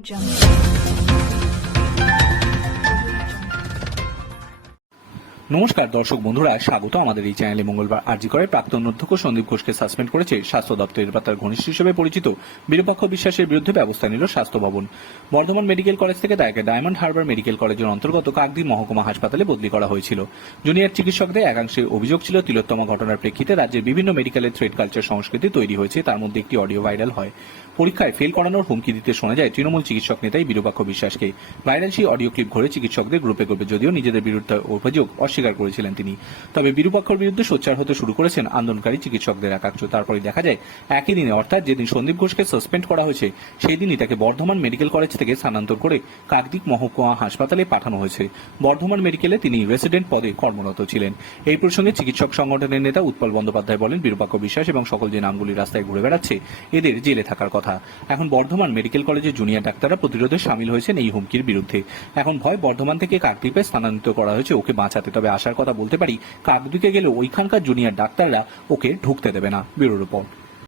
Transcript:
jump. নমস্কার, দর্শক বন্ধুরা, স্বাগত আমাদের এই চ্যানেলে। মঙ্গলবার আরজি করে প্রাক্তন অধ্যক্ষ সন্দীপ ঘোষকে সাসপেন্ড করেছে স্বাস্থ্য দপ্তরের বা ঘনিষ্ঠ হিসেবে পরিচিত বিরূপাক্ষ বিশ্বাসের বিরুদ্ধে ব্যবস্থা নিল স্বাস্থ্য ভবন। বর্ধমান মেডিকেল কলেজ থেকে তাকে ডায়মন্ড হারবার মেডিকেল কলেজের অন্তর্গত কাকদ্বী মহকুমা হাসপাতালে বদলি করা হয়েছিল। জুনিয়র চিকিৎসকদের একাংশে অভিযোগ ছিল, তিলোত্তম ঘটনার প্রেক্ষিতে রাজ্যের বিভিন্ন মেডিকেলের থ্রেড কালচার সংস্কৃতি তৈরি হয়েছে, তার মধ্যে একটি অডিও ভাইরাল হয়। পরীক্ষায় ফেল করানোর হুমকি দিতে শোনা যায় তৃণমূল চিকিৎসক নেতাই বিরূপাক্ষ বিশ্বাসকে। ভাইরাল সেই অডিও ক্লিপ ঘরে চিকিৎসকদের গ্রুপে গ্রুপে, যদিও নিজেদের বিরুদ্ধে অভিযোগ অস্বীকার করেছিলেন তিনি। তবে বিরূপাক্ষর বিরুদ্ধে সোচ্চার হতে শুরু করেছেন আন্দোলনকারী চিকিৎসকদের একাংশ। তারপরে দেখা যায়, একই দিনে, অর্থাৎ যেদিন সন্দীপ ঘোষকে সাসপেন্ড করা হয়েছে সেই দিনই তাকে বর্ধমান মেডিকেল কলেজ থেকে স্থানান্তর করে কাকদ্বীপ মহকুমা হাসপাতালে পাঠানো হয়েছে। বর্ধমান মেডিকেলে তিনি রেসিডেন্ট পদে কর্মরত ছিলেন। এই প্রসঙ্গে চিকিৎসক সংগঠনের নেতা উৎপল বন্দ্যোপাধ্যায় বলেন, বিরূপাক্ষ বিশ্বাস এবং সকল যে নামগুলি রাস্তায় ঘুরে বেড়াচ্ছে, এদের জেলে থাকার কথা। এখন বর্ধমান মেডিকেল কলেজের জুনিয়র ডাক্তাররা প্রতিরোধে সামিল হয়েছেন এই হুমকির বিরুদ্ধে। এখন ভয় বর্ধমান থেকে কাকদ্বীপে স্থানান্তরিত করা হয়েছে, ওকে বাঁচাতে। তবে আসার কথা বলতে পারি, কাকদ্বীপে গেলে ওইখানকার জুনিয়র ডাক্তাররা ওকে ঢুকতে দেবে না। Bureau report.